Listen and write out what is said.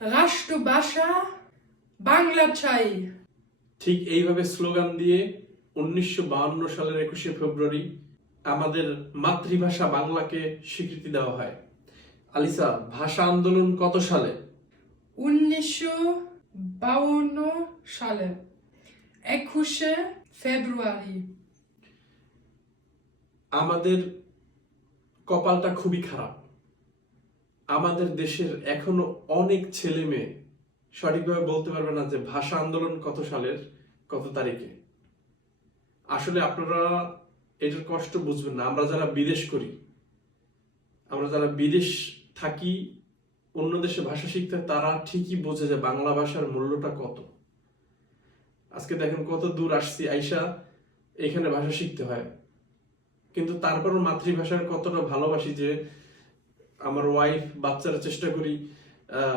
রাষ্ট্রভাষা বাংলা চাই। ঠিক এইভাবে স্লোগান দিয়ে 1952 সালের 21শে ফেব্রুয়ারি আমাদের মাতৃভাষা বাংলাকে স্বীকৃতি দেওয়া হয়। আলিসা, ভাষা আন্দোলন কত সালে? 1952 সালে 21শে ফেব্রুয়ারি। আমাদের কপালটা খুবই খারাপ। আমাদের দেশের এখনো অনেক ছেলে মেয়ে সঠিকভাবে বলতে পারবে না যে ভাষা আন্দোলন কত সালের কত তারিখে। আসলে আপনারা এটার কষ্ট বুঝবেন না। আমরা যারা বিদেশ করি, আমরা যারা বিদেশ থাকি, অন্য দেশে ভাষা শিখতে, তারা ঠিকই বোঝে যে বাংলা ভাষার মূল্যটা কত। আজকে দেখেন কত দূর আসছি, আইসা এখানে ভাষা শিখতে হয়, কিন্তু তারপরও মাতৃভাষার কতটা ভালোবাসি যে আমার ওয়াইফ বাচ্চারা চেষ্টা করি